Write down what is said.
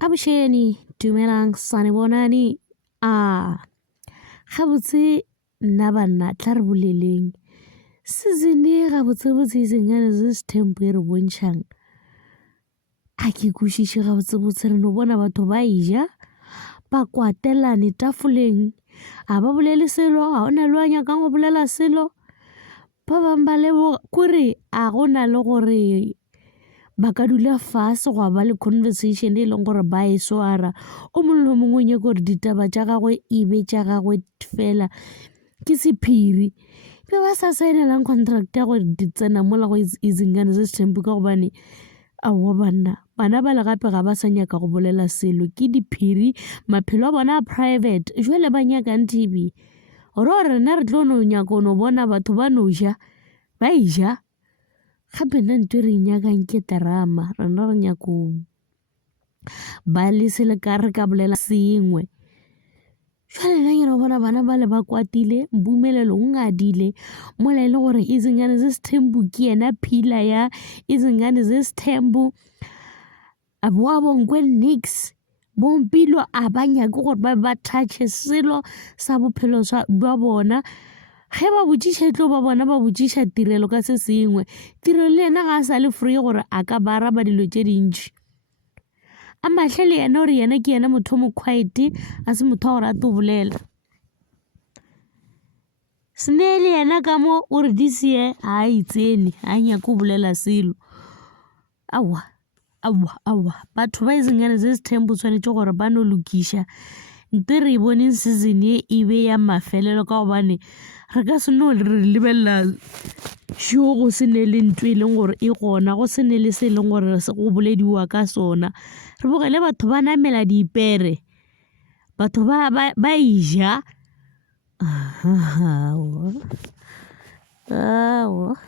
Abusheni, dumelang, sane bonani. Gabotse nna banna tla re boleleng. Season e gabotse-botse e sengane se setempo e re bontšhang. A ke kwešiše gabotse-botse re no bona batho ba eja, ba kwatelane tafoleng. A ba bolele selo, ga ona le wa nyakang go bolela selo. Ba bang ba lebo kore a gona le gore ba ka dula fase go ba le conversation e leng gore ba e swara. O mongwe le mongwe o nyaka gore ditaba tša gagwe e be tša gagwe fela ke sephiri. Be ba sa signelang contract ya gore di tsena mola go izingane se setempo ka gobane aowa bana ba le gape ga ba sa nyaka go bolela selo ke diphiri maphelo a bona a private jwale ba nyakang TV gore rena re tlo no nyaka no bona batho ba no ja ba eja gape nna ntwe re nyakang ke drama rena re nyako ba le sele ka re ka bolela sengwe jwale nna ke no bona bana ba le ba kwatile mbumelelo o ngadile mola ile gore izingane se setempo ke yena phila ya izingane se setempo aboa bonkwe nix bompilo a ba nyake gore ba touche selo sa bophelo jwa bona ge ba botšiša tlo ba bona ba botšiša tirelo ka se sengwe tirelo le yena ga a sa le free gore a ka ba araba dilo tše dintši a mahle le yena gore yena ke yena motho mo quiet a se motho a gore a to bolela Snail yena ka mo o re disie a itsene a nyaka go bolela selo awa batho ba izingane se setempo tshwanetse gore ba no lokiša nte re boneng season e be ya mafelelo ka gobane re ka se no re lebelela show go se ne le ntwe e leng gore e gona go se ne le se leng gore se go bolediwa ka sona re bogele batho ba namela diipere batho ba eja awa